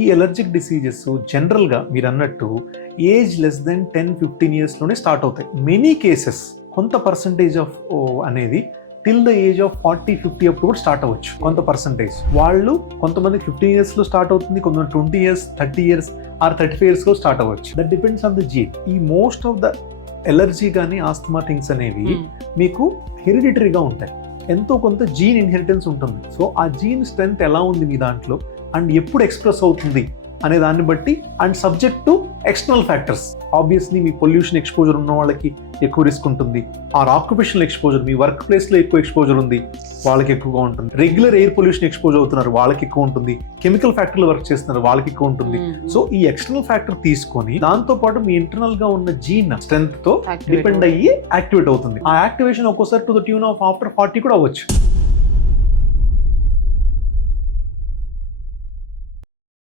ఈ allergic diseases జనరల్గా మీరు అన్నట్టు ఏజ్ లెస్ దెన్ 10-15 ఇయర్స్లోనే స్టార్ట్ అవుతాయి. మెనీ కేసెస్ కొంత పర్సంటేజ్ ఆఫ్ అనేది టిల్ ద ఏజ్ ఆఫ్ 40-50 అప్పుడు కూడా స్టార్ట్ అవ్వచ్చు. కొంత పర్సంటేజ్ వాళ్ళు కొంతమంది 15 ఇయర్స్లో స్టార్ట్ అవుతుంది, కొంతమంది 20 ఇయర్స్, 30 ఇయర్స్ ఆర్ 35 ఇయర్స్లో స్టార్ట్ అవ్వచ్చు. That depends on the gene. ఈ మోస్ట్ ఆఫ్ ద ఎలర్జీ కానీ ఆస్తమా థింగ్స్ అనేవి మీకు హెరిడిటరీగా ఉంటాయి. ఎంతో కొంత జీన్ ఇన్హెరిటెన్స్ ఉంటుంది. సో ఆ జీన్ స్ట్రెంత్ ఎలా ఉంది మీ దాంట్లో అండ్ ఎప్పుడు ఎక్స్ప్రెస్ అవుతుంది అనే దాన్ని బట్టి and subject to external factors. Obviously మీ పొల్యూషన్ ఎక్స్పోజర్ ఉన్న వాళ్ళకి ఎక్కువ రిస్క్ ఉంటుంది. ఆర్ ఆక్యుపేషనల్ ఎక్స్పోజర్, మీ వర్క్ ప్లేస్లో ఎక్కువ ఎక్స్పోజర్ ఉంది వాళ్ళకి ఎక్కువగా ఉంటుంది. రెగ్యులర్ ఎయిర్ పొల్యూషన్ ఎక్స్పోజ్ అవుతున్నారు వాళ్ళకి ఎక్కువ ఉంటుంది. కెమికల్ ఫ్యాక్టరీలో వర్క్ చేస్తున్నారు వాళ్ళకి ఎక్కువ ఉంటుంది. సో ఈ ఎక్స్టర్నల్ ఫ్యాక్టర్ తీసుకొని దాంతో పాటు మీ ఇంటర్నల్ గా ఉన్న జీన్ స్ట్రెంత్ తో డిపెండ్ అయ్యి యాక్టివేట్ అవుతుంది. ఆ యాక్టివేషన్ ఒక్కోసారి to the tune of after 40 కూడా అవ్వచ్చు.